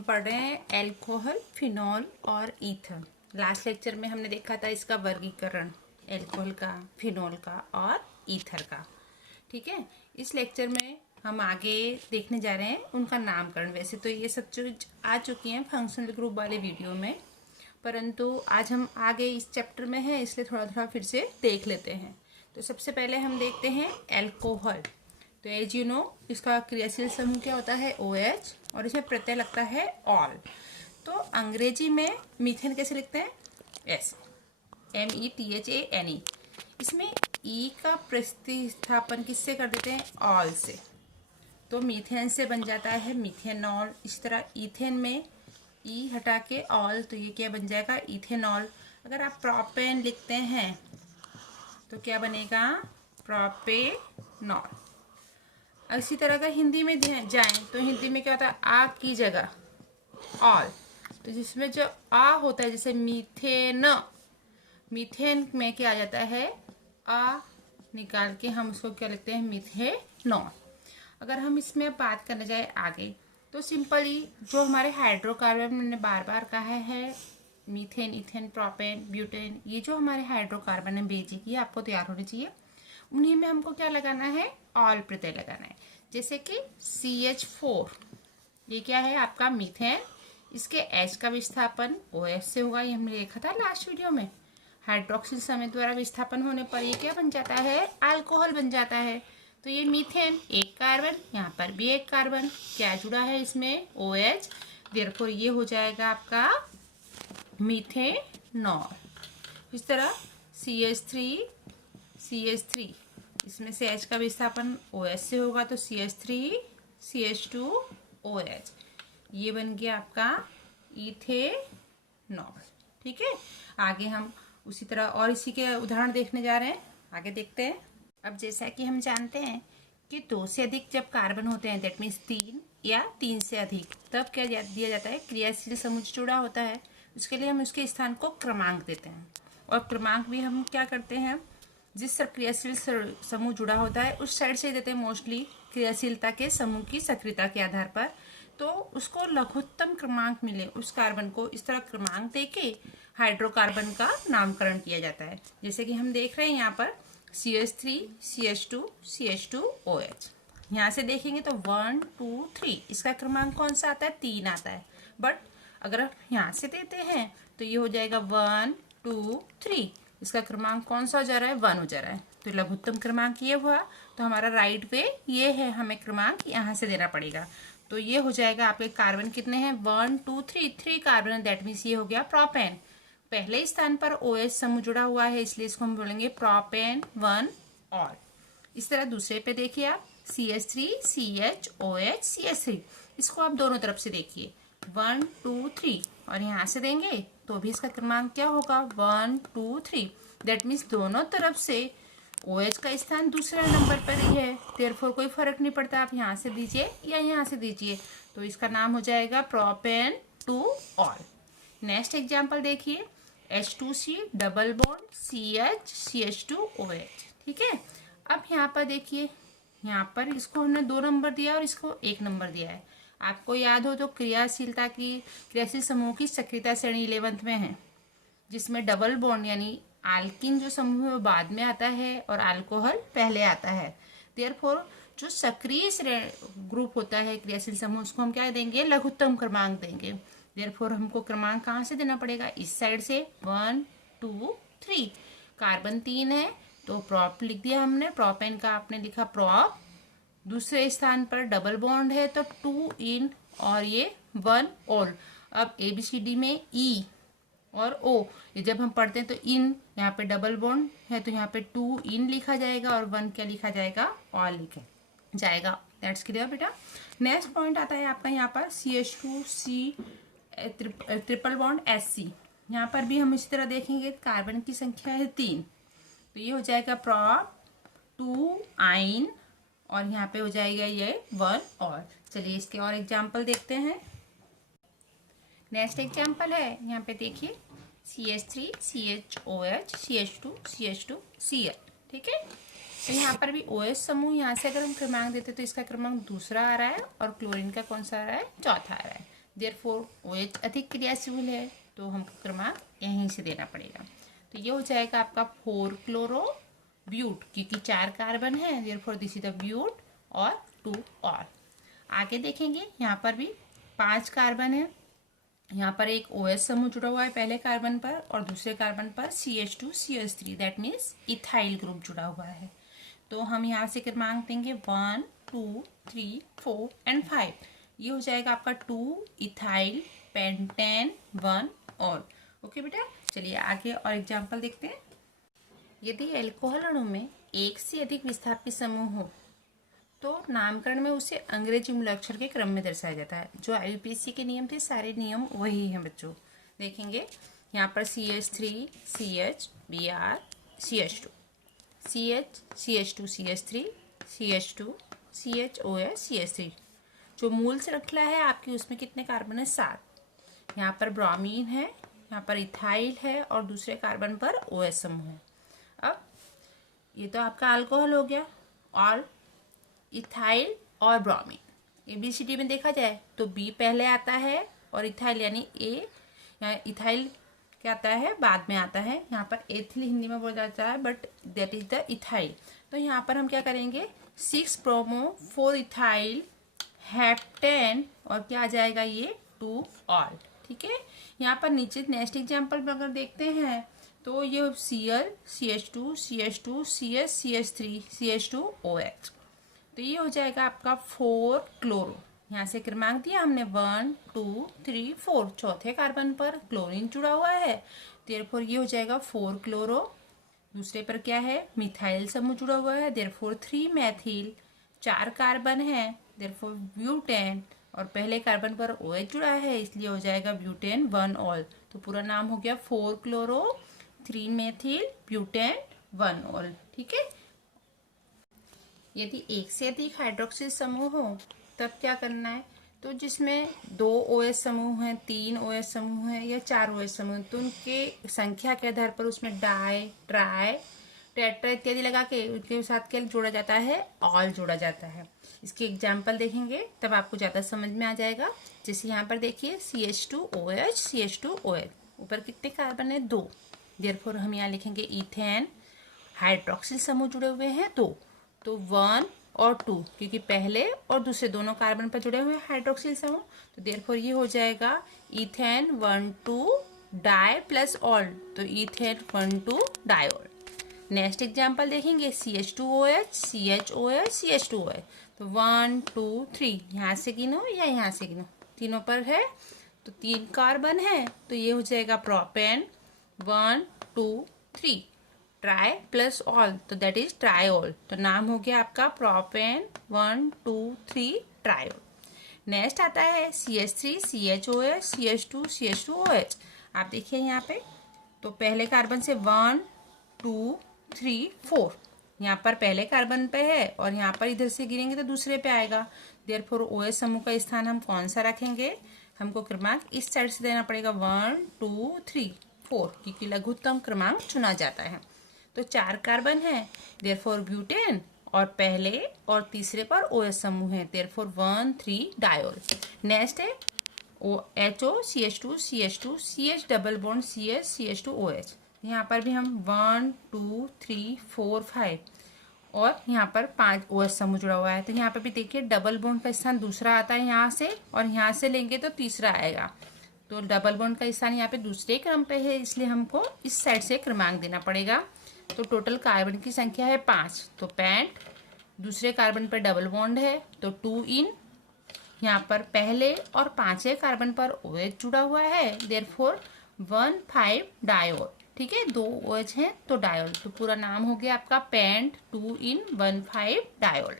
हम पढ़ रहे हैं एल्कोहल, फिनॉल और ईथर। लास्ट लेक्चर में हमने देखा था इसका वर्गीकरण, एल्कोहल का, फिनॉल का और ईथर का। ठीक है, इस लेक्चर में हम आगे देखने जा रहे हैं उनका नामकरण। वैसे तो ये सब चीज आ चुकी हैं फंक्शनल ग्रुप वाले वीडियो में, परंतु आज हम आगे इस चैप्टर में हैं, इसलिए थोड़ा थोड़ा फिर से देख लेते हैं। तो सबसे पहले हम देखते हैं एल्कोहल। तो एज यू नो, इसका क्रियाशील समूह क्या होता है? OH, और इसमें प्रत्यय लगता है ऑल। तो अंग्रेजी में मीथेन कैसे लिखते हैं? S, METHANE। इसमें ई का प्रतिस्थापन किससे कर देते हैं? ऑल से। तो मीथेन से बन जाता है मिथेनॉल। इस तरह ईथेन में ई हटा के ऑल, तो ये क्या बन जाएगा? इथेनॉल। अगर आप प्रोपेन लिखते हैं तो क्या बनेगा? प्रोपेनॉल। इसी तरह अगर हिंदी में जाएं तो हिंदी में क्या होता है? आ की जगह ऑल, तो जिसमें जो आ होता है, जैसे मीथेन, मीथेन में क्या आ जाता है? आ निकाल के हम उसको क्या लिखते हैं? मिथेनॉल। अगर हम इसमें अब बात करने जाए आगे, तो सिंपली जो हमारे हाइड्रोकार्बन, मैंने बार बार कहा है, मीथेन, इथेन, प्रोपेन, ब्यूटेन, ये जो हमारे हाइड्रोकार्बन है बेसिक, ये आपको तैयार होनी चाहिए। उन्हीं में हमको क्या लगाना है? ऑल प्रत्यय लगाना है। जैसे कि CH4, ये क्या है? आपका मीथेन। इसके H का विस्थापन OH से होगा, ये हमने देखा था लास्ट वीडियो में। हाइड्रोक्सिल समूह द्वारा विस्थापन होने पर ये क्या बन जाता है? अल्कोहल बन जाता है। तो ये मीथेन, एक कार्बन, यहाँ पर भी एक कार्बन, क्या जुड़ा है इसमें? OH। देयरफॉर ये हो जाएगा आपका मीथेनॉल। इस तरह CH3, इसमें से H का विस्थापन OH से होगा, तो CH3 CH2OH, ये बन गया आपका इथेनॉल। ठीक है, आगे हम उसी तरह और इसी के उदाहरण देखने जा रहे हैं, आगे देखते हैं। अब जैसा कि हम जानते हैं कि 2 से अधिक जब कार्बन होते हैं, दैट मीन्स 3 या 3 से अधिक, तब क्या दिया जाता है? क्रियाशील समूह जुड़ा होता है, उसके लिए हम उसके स्थान को क्रमांक देते हैं। और क्रमांक भी हम क्या करते हैं? जिस क्रियाशील समूह जुड़ा होता है उस साइड से देते हैं, मोस्टली क्रियाशीलता के समूह की सक्रियता के आधार पर। तो उसको लघुत्तम क्रमांक मिले उस कार्बन को, इस तरह क्रमांक देके हाइड्रोकार्बन का नामकरण किया जाता है। जैसे कि हम देख रहे हैं यहाँ पर CH3 CH2 CH2OH। यहाँ से देखेंगे तो 1 2 3, इसका क्रमांक कौन सा आता है? 3 आता है। बट अगर यहाँ से देते हैं तो ये हो जाएगा 1 2 3, इसका क्रमांक कौन सा हो जा रहा है? 1 हो जा रहा है। तो लघुत्तम क्रमांक ये हुआ, तो हमारा राइट वे ये है, हमें क्रमांक यहाँ से देना पड़ेगा। तो ये हो जाएगा आपके कार्बन कितने हैं? 1 2 3 कार्बन है, दैट मीन्स ये हो गया प्रोपेन। पहले स्थान पर OH समूह जुड़ा हुआ है, इसलिए इसको हम बोलेंगे प्रोपेन 1 ऑल। इस तरह दूसरे पे देखिए आप, CH3 CHOH CH3, इसको आप दोनों तरफ से देखिए, 1 2 3, और यहाँ से देंगे तो भी इसका क्रमांक क्या होगा? 1 2 3, दैट मीन्स दोनों तरफ से OH का स्थान दूसरे नंबर पर ही है, देयरफॉर कोई फर्क नहीं पड़ता, आप यहाँ से दीजिए या यहाँ से दीजिए, तो इसका नाम हो जाएगा प्रोपेन 2 ऑल। नेक्स्ट एग्जाम्पल देखिए, H2C double bond CH CH2OH। ठीक है, अब यहाँ पर देखिए, यहाँ पर इसको हमने 2 नंबर दिया और इसको 1 नंबर दिया है। आपको याद हो तो क्रियाशील समूह की सक्रियता श्रेणी 11th में है, जिसमें डबल बॉन्ड यानी आल्किन जो समूह है वो बाद में आता है और अल्कोहल पहले आता है। देयरफॉर जो सक्रिय ग्रुप होता है क्रियाशील समूह, उसको हम क्या देंगे? लघुत्तम क्रमांक देंगे। देयरफॉर हमको क्रमांक कहाँ से देना पड़ेगा? इस साइड से, 1 2 3। कार्बन 3 है तो प्रोप लिख दिया हमने, प्रोपेन का आपने लिखा प्रोप। दूसरे स्थान पर डबल बॉन्ड है तो 2 इन और ये 1 ऑल। अब ABCD में E और O, ये जब हम पढ़ते हैं तो इन, यहाँ पे डबल बॉन्ड है तो यहाँ पे 2 इन लिखा जाएगा और 1 क्या लिखा जाएगा? ऑल लिखा जाएगा। दैट्स क्लियर बेटा। नेक्स्ट पॉइंट आता है आपका यहाँ पर CH2C ट्रिपल बॉन्ड SC। यहाँ पर भी हम इसी तरह देखेंगे, कार्बन की संख्या है 3, तो ये हो जाएगा प्रोप 2 आइन, और यहाँ पे हो जाएगा ये 1 और। चलिए इसके और एग्जाम्पल देखते हैं। नेक्स्ट एग्जाम्पल है, यहाँ पे देखिए CH3 CHOH CH2 CH2 Cl। ठीक है, तो यहाँ पर भी OH समूह, यहाँ से अगर हम क्रमांक देते तो इसका क्रमांक दूसरा आ रहा है और क्लोरीन का कौन सा आ रहा है? चौथा आ रहा है। देयरफॉर OH अधिक क्रियाशील है तो हमको क्रमांक यहीं से देना पड़ेगा। तो ये हो जाएगा आपका 4 क्लोरो ब्यूट, क्योंकि 4 कार्बन है, therefore this is the beauty, और 2 और। आगे देखेंगे यहाँ पर भी 5 कार्बन है। यहाँ पर एक OH समूह जुड़ा हुआ है पहले कार्बन पर, और दूसरे कार्बन पर CH2 CH3 that means ethyl group जुड़ा हुआ है। तो हम यहाँ से क्रमांक देंगे 1 2 3 4 एंड 5। ये हो जाएगा आपका 2 इथाइल पेंटेन 1 और। ओके बेटा, चलिए आगे और एग्जाम्पल देखते हैं। यदि एल्कोहल अणु में एक से अधिक विस्थापी समूह हो तो नामकरण में उसे अंग्रेजी मूलाक्षर के क्रम में दर्शाया जाता है। जो IUPAC के नियम थे सारे नियम वही हैं बच्चों। देखेंगे यहाँ पर CH3 CH Br CH2 CH CH2 CH3 CH2 CHOH CH3। जो मूल श्रृंखला है आपकी उसमें कितने कार्बन है? 7। यहाँ पर ब्रोमीन है, यहाँ पर इथाइल है, और दूसरे कार्बन पर OH समूह है। अब ये तो आपका अल्कोहल हो गया, और इथाइल और ब्रोमीन ABCD में देखा जाए तो B पहले आता है और इथाइल यानी A, यहाँ इथाइल क्या आता है बाद में आता है। यहाँ पर एथिल हिंदी में बोला जाता है but that is the ethyl. तो यहाँ पर हम क्या करेंगे 6 ब्रोमो 4 इथाइल हेप्टेन, और क्या आ जाएगा ये 2 ऑल। ठीक है, यहाँ पर नीचे नेक्स्ट एग्जाम्पल अगर देखते हैं तो ये Cl CH2 CH2 CH CH3 CH2OH। तो ये हो जाएगा आपका 4 क्लोरो। यहाँ से क्रमांक दिया हमने 1 2 3 4, चौथे कार्बन पर क्लोरीन जुड़ा हुआ है, देयरफॉर ये हो जाएगा 4 क्लोरो। दूसरे पर क्या है? मिथाइल समूह जुड़ा हुआ है, देयरफॉर 3 मैथिल। 4 कार्बन है, देयरफॉर ब्यूटेन, और पहले कार्बन पर OH जुड़ा है इसलिए हो जाएगा ब्यूटेन 1 ऑल। तो पूरा नाम हो गया 4 क्लोरो 3 मैथिल ब्यूटेन 1 ऑल। ठीक है, यदि एक से अधिक हाइड्रोक्सिल समूह हो तब क्या करना है? तो जिसमें 2 OH समूह हैं, 3 OH समूह हैं या 4 OH समूह हैं, तो उनके संख्या के आधार पर उसमें डाई ट्राई टेट्रा इत्यादि लगा के उनके साथ क्या जोड़ा जाता है? ऑल जोड़ा जाता है। इसके एग्जाम्पल देखेंगे तब आपको ज़्यादा समझ में आ जाएगा। जैसे यहाँ पर देखिए CH2OH CH2OH, ऊपर कितने कार्बन है? 2, देयरफॉर हम यहाँ लिखेंगे इथेन। हाइड्रोक्सिल समूह जुड़े हुए हैं 2, तो 1 और 2, क्योंकि पहले और दूसरे दोनों कार्बन पर जुड़े हुए हाइड्रोक्सिल समूह, तो देयरफॉर ये हो जाएगा इथेन 1 2 डाई प्लस ऑल, तो इथेन 1 2 डायोल। नेक्स्ट एग्जाम्पल देखेंगे CH2OH CHOH CH2OH, तो 1 2 3, यहाँ से गिनो या यहाँ से गिनो, तीनों पर है तो 3 कार्बन है, तो ये हो जाएगा प्रोपेन 1 2 3 ट्राई प्लस ऑल, तो दैट इज ट्रायोल। तो नाम हो गया आपका प्रोपेन 1 2 3 ट्रायोल। नेक्स्ट आता है CH3 CHOH CH2 CH2OH। आप देखिए यहाँ पे तो पहले कार्बन से 1 2 3 4, यहाँ पर पहले कार्बन पे है और यहाँ पर इधर से गिरेंगे तो दूसरे पे आएगा, देयरफॉर OH समूह का स्थान हम कौन सा रखेंगे? हमको क्रमांक इस साइड से देना पड़ेगा 1 2 3 4, क्योंकि लघुत्तम क्रमांक चुना जाता है। तो 4 कार्बन है, देयरफॉर ब्यूटेन, और पहले और तीसरे पर OH समूह है, देयरफॉर 1 3 डायोल। नेक्स्ट है HO CH2 CH2 CH double bond CH CH2OH। यहाँ पर भी हम 1 2 3 4 5, और यहाँ पर 5 OH समूह जुड़ा हुआ है। तो यहाँ पर भी देखिए डबल बॉन्ड का स्थान दूसरा आता है यहाँ से, और यहाँ से लेंगे तो तीसरा आएगा। तो डबल बॉन्ड का स्थान यहाँ पे दूसरे क्रम पे है, इसलिए हमको इस साइड से क्रमांक देना पड़ेगा। तो टोटल कार्बन की संख्या है 5, तो पेंट, दूसरे कार्बन पर डबल बॉन्ड है तो 2 इन, यहाँ पर पहले और 5वें कार्बन पर OH जुड़ा हुआ है, देयरफॉर 1 5 डायोल। ठीक है, 2 OH हैं तो डायोल, तो पूरा नाम हो गया आपका पेंट 2 इन 1 5 डायोल।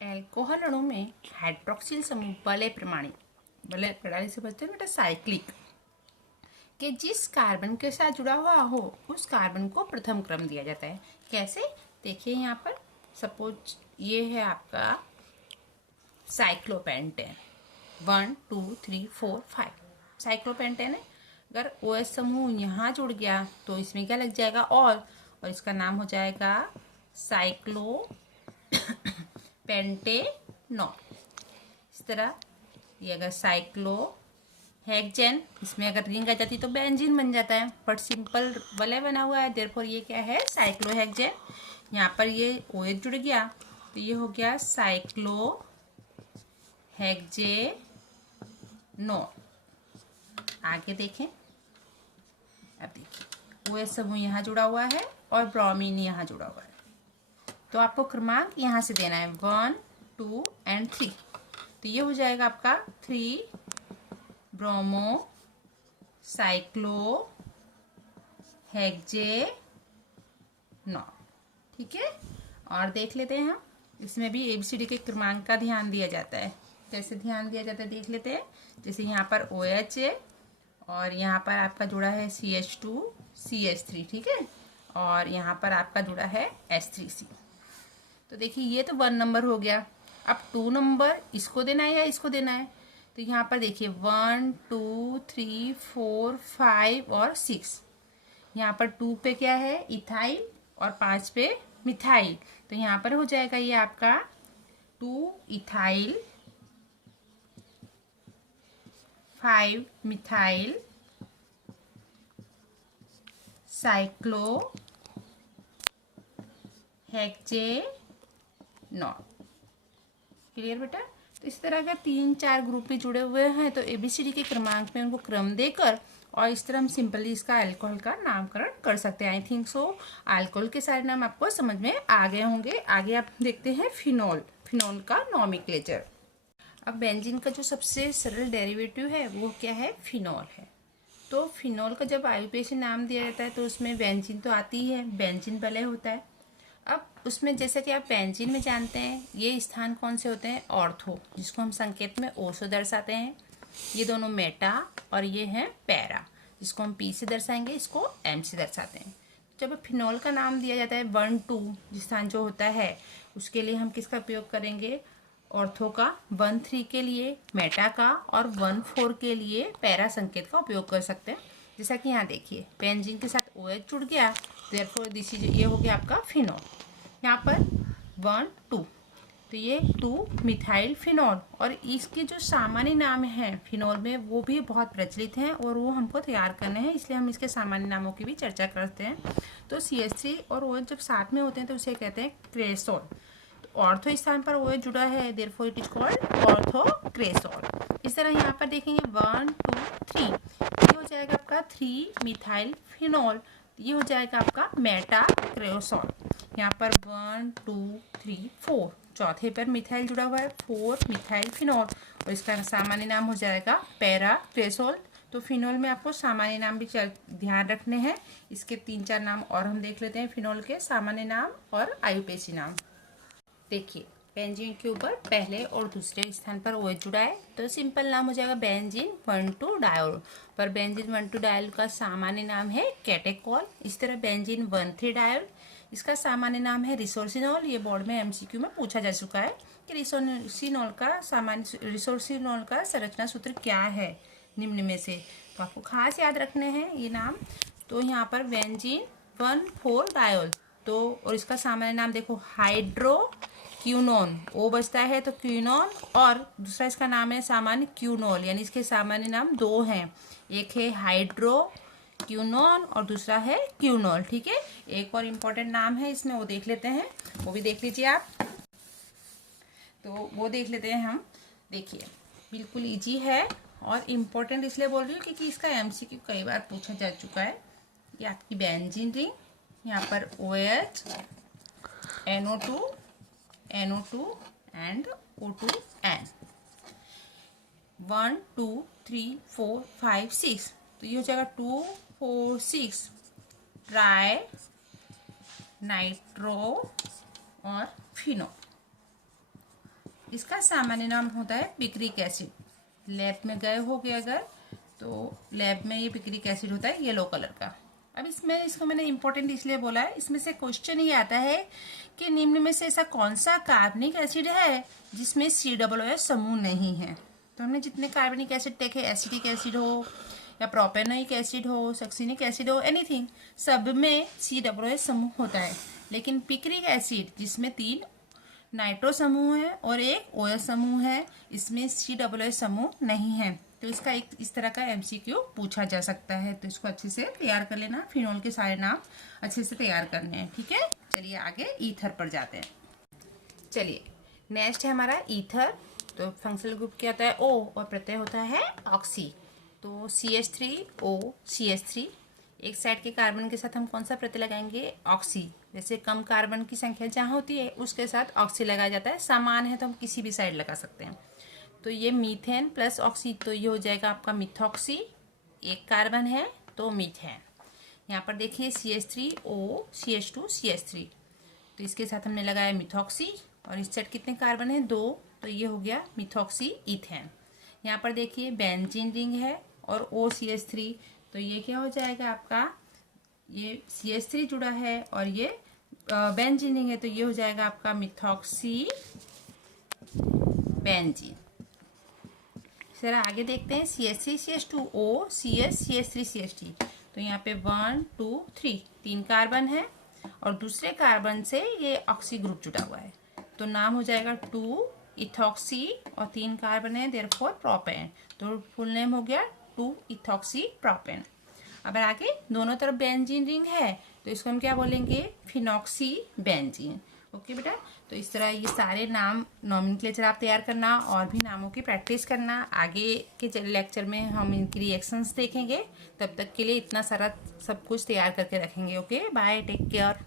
एल्कोहल अणु में हाइड्रोक्सिल समूह बलय प्रणाली से बचते हैं बेटा साइक्लिक, कि जिस कार्बन के साथ जुड़ा हुआ हो उस कार्बन को प्रथम क्रम दिया जाता है। कैसे? देखिए यहाँ पर सपोज ये है आपका साइक्लोपेंटेन 1 2 3 4 5, साइक्लोपेंटेन है। अगर OH समूह यहाँ जुड़ गया तो इसमें क्या लग जाएगा? और इसका नाम हो जाएगा साइक्लो पेंटेनॉल। इस तरह ये अगर साइक्लोहेक्सेन, इसमें अगर रिंग आ जाती तो बेंजीन बन जाता है, बट सिंपल वलय बना हुआ है, देयरफॉर ये क्या है, साइक्लोहेक्सेन। यहाँ पर ये OH जुड़ गया तो ये हो गया साइक्लोहेक्सेनोन। आगे देखें, अब देखिए OH समूह यहाँ जुड़ा हुआ है और ब्रोमीन यहाँ जुड़ा हुआ है, तो आपको क्रमांक यहाँ से देना है 1, 2 एंड 3। तो ये हो जाएगा आपका 3 ब्रोमो साइक्लोहेक्सेनोन। ठीक है, और देख लेते हैं हम, इसमें भी ABCD के क्रमांक का ध्यान दिया जाता है। कैसे ध्यान दिया जाता है देख लेते हैं। जैसे यहाँ पर OH है और यहाँ पर आपका जुड़ा है CH2 CH3, ठीक है, और यहाँ पर आपका जुड़ा है S3C। तो देखिए ये तो 1 नंबर हो गया। अब 2 नंबर इसको देना है या इसको देना है, तो यहाँ पर देखिए 1, 2, 3, 4, 5 और 6। यहाँ पर 2 पे क्या है, इथाइल, और 5 पे मिथाइल, तो यहाँ पर हो जाएगा ये आपका 2 इथाइल 5 मिथाइल साइक्लोहेक्सेनोन। क्लियर बेटा। तो इस तरह का 3-4 ग्रुप भी जुड़े हुए हैं, तो ABCD के क्रमांक में उनको क्रम देकर और इस तरह हम सिंपली इसका अल्कोहल का नामकरण कर सकते हैं। आई थिंक सो अल्कोहल के सारे नाम आपको समझ में आ गए होंगे। आगे आप देखते हैं फिनॉल। फिनॉल का नॉमेनक्लेचर। अब बेंजीन का जो सबसे सरल डेरिवेटिव है वो क्या है, फिनॉल है। तो फिनॉल का जब IUPAC नाम दिया जाता है तो उसमें बेंजीन तो आती ही है, बेंजीन पहले होता है। अब उसमें जैसा कि आप बेंजीन में जानते हैं ये स्थान कौन से होते हैं, ऑर्थो, जिसको हम संकेत में O से दर्शाते हैं। ये दोनों मेटा और ये है पैरा, जिसको हम P से दर्शाएंगे, इसको M से दर्शाते हैं। जब फिनॉल का नाम दिया जाता है 1, 2 स्थान जो होता है उसके लिए हम किसका उपयोग करेंगे, ऑर्थो का, 1, 3 के लिए मेटा का और 1, 4 के लिए पैरा संकेत का उपयोग कर सकते हैं। जैसा कि यहाँ देखिए बेंजीन के साथ OH जुड़ गया, देयरफॉर दिस इज, ये हो गया आपका फिनॉल। यहाँ पर 1, 2, तो ये 2 मिथाइल फिनॉल, और इसके जो सामान्य नाम हैं फिनॉल में वो भी बहुत प्रचलित हैं और वो हमको तैयार करने हैं, इसलिए हम इसके सामान्य नामों की भी चर्चा करते हैं। तो CH3 और OH जब साथ में होते हैं तो उसे कहते हैं क्रेसोल। ऑर्थो स्थान पर OH जुड़ा है, देयरफॉर इट इज कॉल्ड ऑर्थोक्रेसोल। इस तरह यहाँ पर देखेंगे 1, 2, 3, ये हो जाएगा आपका 3 मिथाइल फिनॉल, ये हो जाएगा आपका मेटाक्रेसोल। यहाँ पर 1, 2, 3, 4, चौथे पर मिथाइल जुड़ा हुआ है, 4 मिथाइल फिनॉल, और इसका सामान्य नाम हो जाएगा पैराक्रेसोल। तो फिनॉल में आपको सामान्य नाम भी ध्यान रखने हैं। इसके 3-4 नाम और हम देख लेते हैं फिनॉल के सामान्य नाम और IUPAC नाम। देखिए बेंजीन के ऊपर पहले और दूसरे स्थान पर OH जुड़ा है, तो सिंपल नाम हो जाएगा बेंजीन 1,2 डायोल। पर बेंजीन 1,2 डायोल का सामान्य नाम है कैटेकॉल। इस तरह बेंजीन 1,3 डायोल, इसका सामान्य नाम है रिसोर्सिनॉल। ये बोर्ड में MCQ में पूछा जा चुका है कि रिसोर्सिनॉल का संरचना सूत्र क्या है निम्न में से, तो आपको खास याद रखने हैं ये नाम। तो यहाँ पर बेंजीन 1,4 डायोल, तो और इसका सामान्य नाम देखो हाइड्रोक्विनोन, O बचता है तो क्विनोन, और दूसरा इसका नाम है सामान्य क्यूनोल, यानी इसके सामान्य नाम 2 हैं, एक है हाइड्रोक्विनोन और दूसरा है क्यूनोल। ठीक है, एक और इम्पोर्टेंट नाम है इसमें, वो देख लेते हैं, वो भी देख लीजिए आप। तो वो देख लेते हैं हम। देखिए बिल्कुल इजी है और इम्पोर्टेंट इसलिए बोल रही हूँ क्योंकि इसका MCQ कई बार पूछा जा चुका है। ये आपकी बेंजीन रिंग, यहाँ पर OH, NO2 एंड O2N, 1, 2, 3, 4, 5, 6, तो ये हो जाएगा 2, 4, 6 ट्राई नाइट्रो और फिनॉल। इसका सामान्य नाम होता है पिक्रिक एसिड। लैब में गए होगे अगर, तो लैब में ये पिक्रिक एसिड होता है येलो कलर का। अब इसमें इसको मैंने इम्पोर्टेंट इसलिए बोला है, इसमें से क्वेश्चन ये आता है कि निम्न में से ऐसा कौन सा कार्बनिक एसिड है जिसमें COOH समूह नहीं है। तो हमने जितने कार्बनिक एसिड देखे, एसिटिक एसिड हो या प्रोपेनोइक एसिड हो, सक्सिनिक एसिड हो, एनीथिंग, सब में COOH समूह होता है। लेकिन पिक्रिक एसिड जिसमें 3 नाइट्रो समूह है और एक OH समूह है, इसमें COOH समूह नहीं है। तो इसका एक इस तरह का MCQ पूछा जा सकता है, तो इसको अच्छे से तैयार कर लेना। फिनोल के सारे नाम अच्छे से तैयार करने हैं, ठीक है। चलिए आगे ईथर पर जाते हैं। चलिए नेक्स्ट है हमारा ईथर। तो फंक्शनल ग्रुप क्या होता है? O और प्रत्यय होता है ऑक्सी। तो CH3O CH3, एक साइड के कार्बन के साथ हम कौन सा प्रत्यय लगाएंगे? ऑक्सी। जैसे कम कार्बन की संख्या जहाँ होती है उसके साथ ऑक्सी लगाया जाता है, समान है तो हम किसी भी साइड लगा सकते हैं। तो ये मीथेन प्लस ऑक्सी, तो ये हो जाएगा आपका मिथॉक्सी। एक कार्बन है तो मीथेन। यहाँ पर देखिए CH3O CH2 CH3, तो इसके साथ हमने लगाया मिथॉक्सी और इस साइड कितने कार्बन है? 2, तो ये हो गया मिथॉक्सी ईथेन। यहाँ पर देखिए बेंजीन रिंग है और OCH3, तो ये क्या हो जाएगा आपका? ये CH3 जुड़ा है और ये बेंजीन रिंग है, तो ये हो जाएगा आपका मिथॉक्सी बेंजीन। जरा आगे देखते हैं CH3 CH2O CH CH3 CH3, तो यहाँ पे 1 2 3 3 कार्बन है और दूसरे कार्बन से ये ऑक्सी ग्रुप जुड़ा हुआ है, तो नाम हो जाएगा 2 इथॉक्सी और 3 कार्बन है देयरफॉर प्रोपेन, तो फुल नेम हो गया 2 इथॉक्सी प्रोपेन। अब आगे दोनों तरफ बेंजीन रिंग है तो इसको हम क्या बोलेंगे? Phenoxy benzene. ओके बेटा, तो इस तरह ये सारे नाम नॉमेनक्लेचर आप तैयार करना और भी नामों की प्रैक्टिस करना। आगे के लेक्चर में हम इनकी रिएक्शंस देखेंगे, तब तक के लिए इतना सारा सब कुछ तैयार करके रखेंगे। Okay bye, take care.